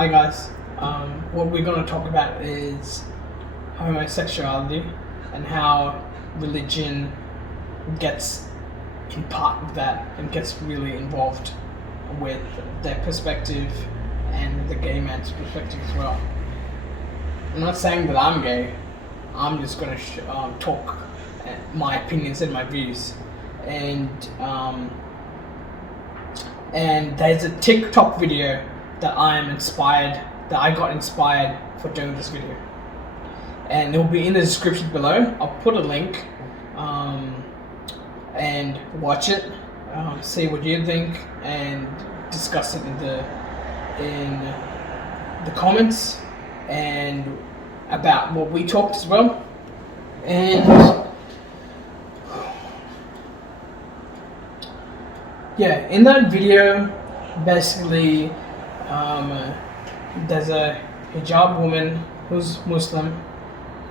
Hi guys. What we're going to talk about is homosexuality and how religion gets in part of that and gets really involved with their perspective and the gay man's perspective as well. I'm not saying that I'm gay. I'm just going to talk my opinions and my views. And there's a TikTok video that I got inspired for doing this video, and it will be in the description below. I'll put a link, and watch it, see what you think, and discuss it in the comments, and about what we talked as well. And yeah, in that video, basically, there's a hijab woman who's Muslim,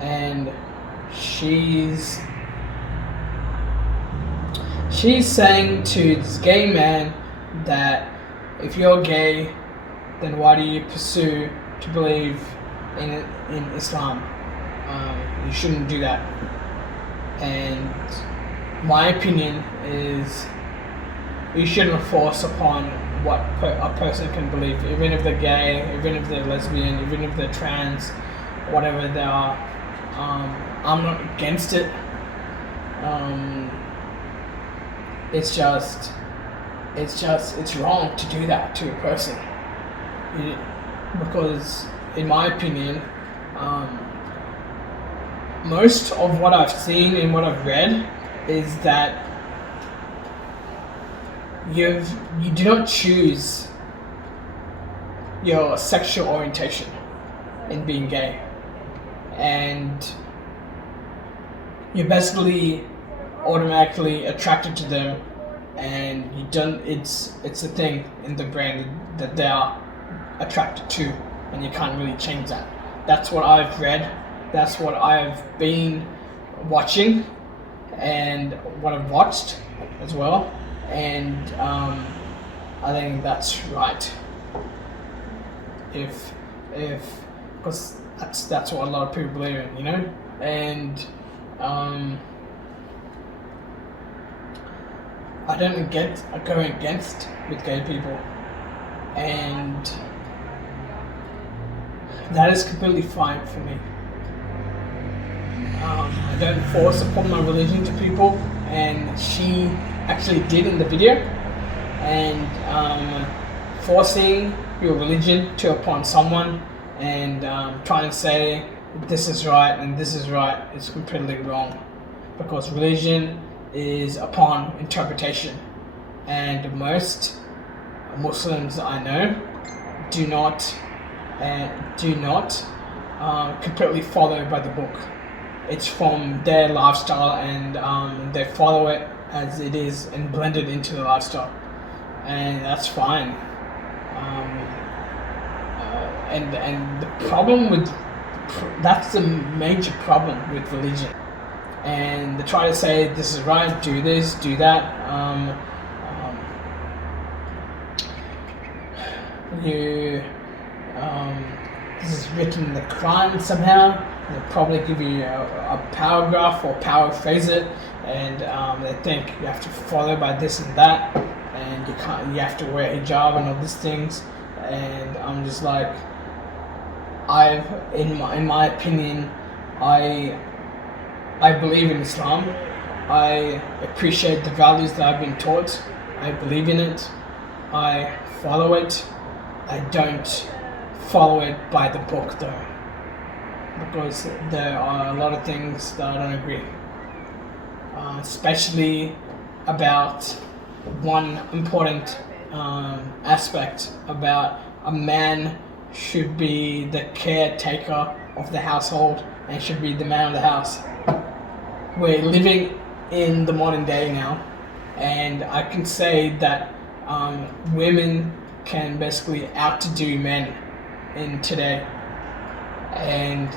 and she's saying to this gay man that if you're gay, then why do you pursue to believe in Islam? You shouldn't do that. And my opinion is, you shouldn't force upon what a person can believe, even if they're gay, even if they're lesbian, even if they're trans, whatever they are. I'm not against it. It's wrong to do that to a person, because in my opinion, most of what I've seen and what I've read is that you do not choose your sexual orientation in being gay, and you're basically automatically attracted to them, and you don't. It's a thing in the brain that they are attracted to, and you can't really change that. That's what I've read. That's what I've been watching, and what I've watched as well. And I think that's right. If because that's what a lot of people believe in, you know. And I don't go against with gay people, and that is completely fine for me. I don't force upon my religion to people, and she actually did in the video. And forcing your religion upon someone and trying to say this is right and this is right is completely wrong, because religion is upon interpretation, and most Muslims I know do not completely follow by the book. It's from their lifestyle, and they follow it as it is and blend it into the lifestyle, and that's fine. And the problem with that's the major problem with religion, and they try to say this is right, do this, do that. This is written in the Quran somehow. They'll probably give you a paragraph or paraphrase it, and they think you have to follow by this and that, and you have to wear hijab and all these things. And I'm just like, in my opinion, I believe in Islam. I appreciate the values that I've been taught. I believe in it. I follow it. I don't follow it by the book though, because there are a lot of things that I don't agree, especially about one important aspect about a man should be the caretaker of the household and should be the man of the house. We're living in the modern day now, and I can say that women can basically outdo men in today, and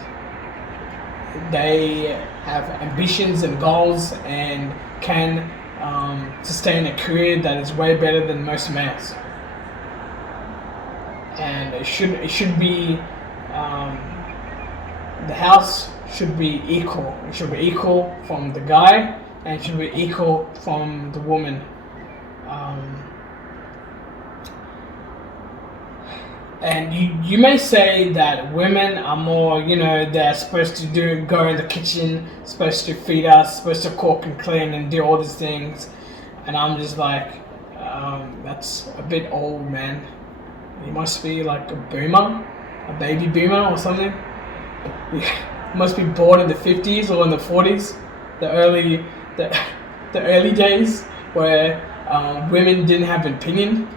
they have ambitions and goals and can sustain a career that is way better than most males. and it should be the house should be equal. It should be equal from the guy, and it should be equal from the woman. And you may say that women are more, they're supposed to go in the kitchen, supposed to feed us, supposed to cook and clean and do all these things. And I'm just like, that's a bit old, man. You must be like a boomer, a baby boomer or something. You must be born in the 50s or in the 40s, the early days where women didn't have an opinion.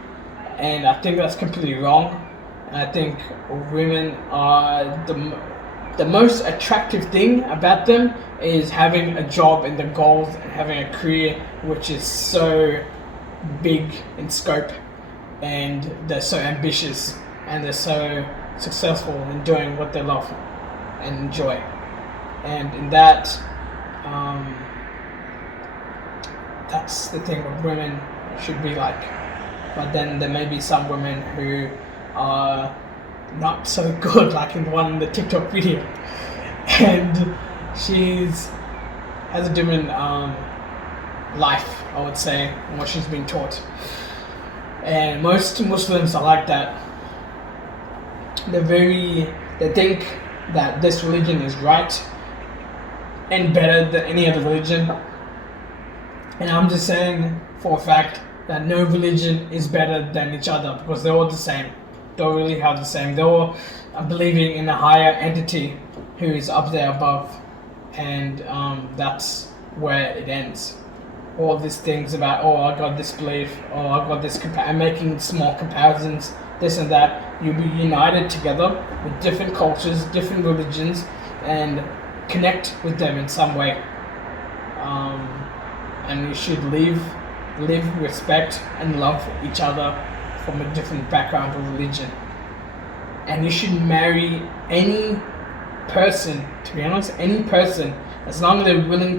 And I think that's completely wrong. I think women are the most attractive thing about them is having a job and the goals and having a career which is so big in scope, and they're so ambitious and they're so successful in doing what they love and enjoy. And in that, that's the thing what women should be like. But then there may be some women who are not so good, like in the TikTok video, and she's has a different life, I would say, and what she's been taught. And most Muslims are like that. They think that this religion is right and better than any other religion. And I'm just saying for a fact that no religion is better than each other, because they're all the same. They're really how the same. They're all believing in a higher entity who is up there above, and that's where it ends. All these things about, I got this belief, I got this, I'm making small comparisons, this and that. You'll be united together with different cultures, different religions, and connect with them in some way. And you should live, respect, and love each other from a different background or religion. And you should marry any person, to be honest, any person, as long as they're willing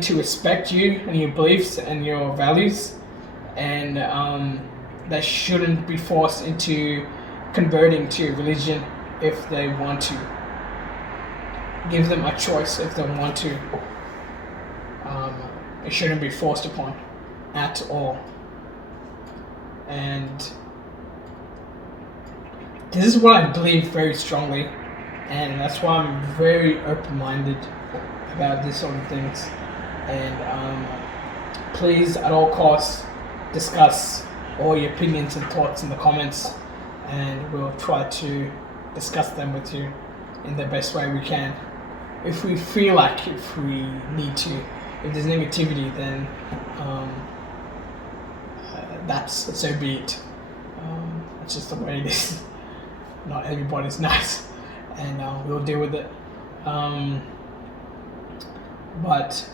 to respect you and your beliefs and your values, and they shouldn't be forced into converting to a religion if they want to. Give them a choice if they want to. It shouldn't be forced upon at all. And this is what I believe very strongly, and that's why I'm very open-minded about this sort of things. And please, at all costs, discuss all your opinions and thoughts in the comments, and we'll try to discuss them with you in the best way we can. If we feel like, if we need to, if there's negativity, then so be it. It's just the way it is. Not everybody's nice, and we'll deal with it. But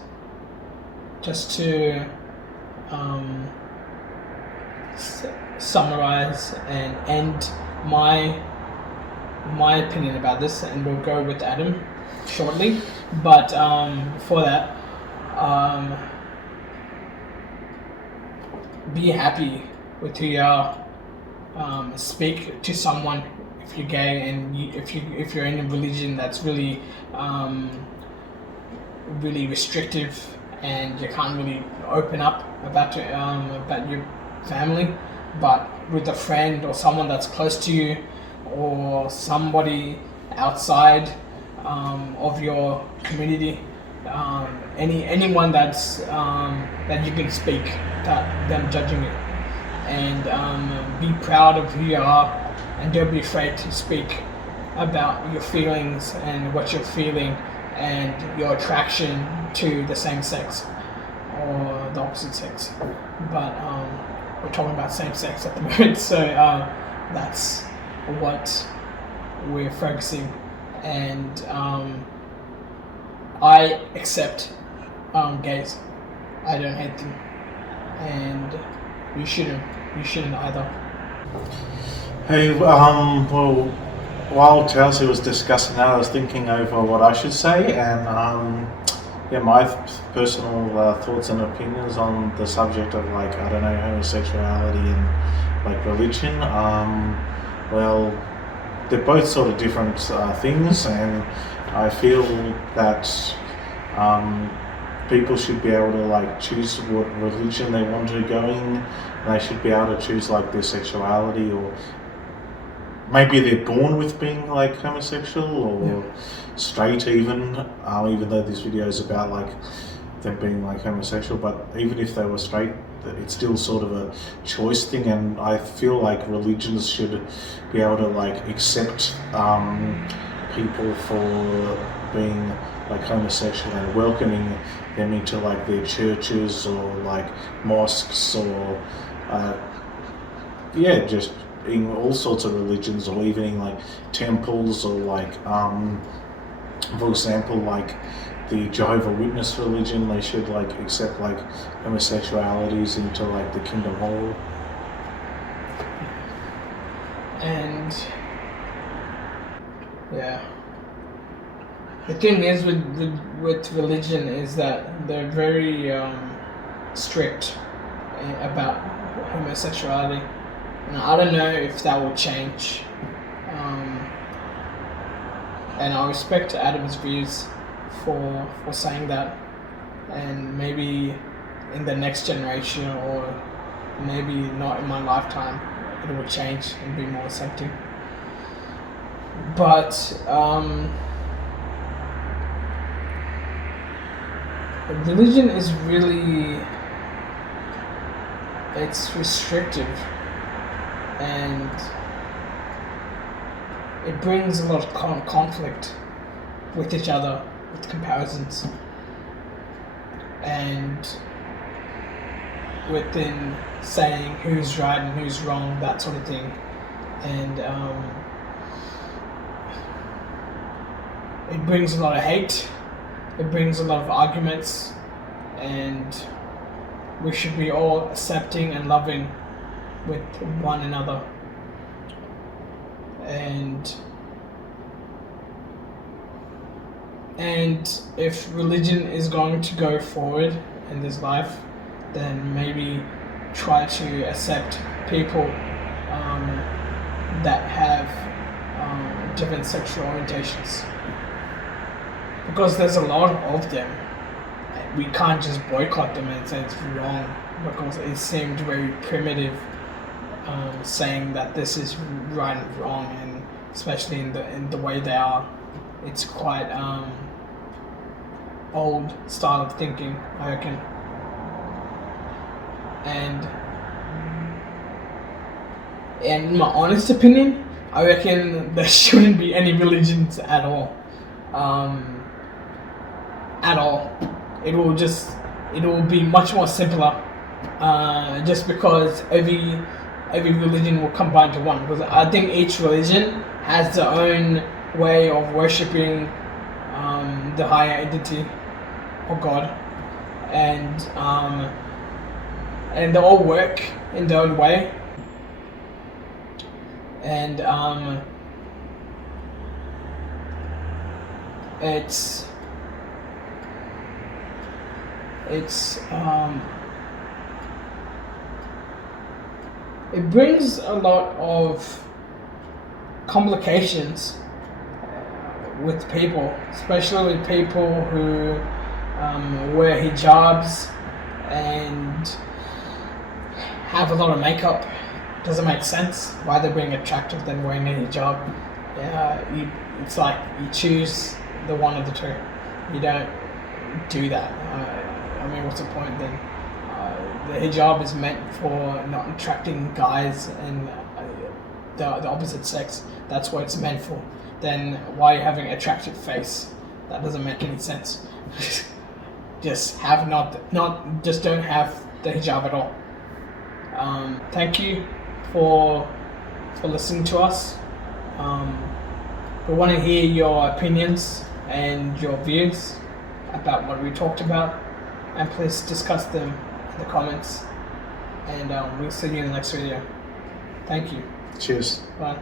just to summarize and end my opinion about this, and we'll go with Adam shortly. But before that, be happy with who you are. Speak to someone if you're gay, and if you're in a religion that's really really restrictive, and you can't really open up about your family, but with a friend or someone that's close to you, or somebody outside of your community, anyone that's that you can speak without them judging you, and be proud of who you are, and don't be afraid to speak about your feelings and what you're feeling and your attraction to the same sex or the opposite sex. But we're talking about same sex at the moment, so that's what we're focusing. And I accept gays. I don't hate them, and you shouldn't either. Hey, well, while Chelsea was discussing that, I was thinking over what I should say, and my personal thoughts and opinions on the subject of, like, I don't know, homosexuality like religion. Well, they're both sort of different things, and I feel that people should be able to like choose what religion they want to go in, and they should be able to choose like their sexuality, or maybe they're born with being like homosexual or straight even though this video is about like them being like homosexual, but even if they were straight, it's still sort of a choice thing, and I feel like religions should be able to like accept people for being like homosexual and welcoming them into like their churches or like mosques or just in all sorts of religions, or even in like temples, or like for example like the Jehovah Witness religion, they should like accept like homosexualities into like the Kingdom Hall. And the thing is with religion is that they're very strict about homosexuality, and I don't know if that will change. And I respect Adam's views for saying that, and maybe in the next generation, or maybe not in my lifetime, it will change and be more accepting. But religion is really, it's restrictive, and it brings a lot of conflict with each other, with comparisons, and within saying who's right and who's wrong, that sort of thing. And it brings a lot of hate, it brings a lot of arguments, and we should be all accepting and loving with one another. And if religion is going to go forward in this life, then maybe try to accept people that have different sexual orientations, because there's a lot of them. We can't just boycott them and say it's wrong, because it seemed very primitive, saying that this is right and wrong, and especially in the way they are. It's quite old style of thinking, I reckon. And in my honest opinion, I reckon there shouldn't be any religions at all. It will be much more simpler, just because every religion will combine to one. Because I think each religion has their own way of worshipping the higher entity or God, and they all work in their own way. And it brings a lot of complications with people, especially with people who wear hijabs and have a lot of makeup. Doesn't make sense why they're being attractive than wearing a hijab. It's like you choose the one of the two. You don't do that. I mean, what's the point then? The hijab is meant for not attracting guys and the opposite sex. That's what it's meant for. Then why are you having an attractive face? That doesn't make any sense. Just don't have the hijab at all. Thank you for listening to us. We want to hear your opinions and your views about what we talked about, and please discuss them in the comments, and we'll see you in the next video. Thank you. Cheers. Bye.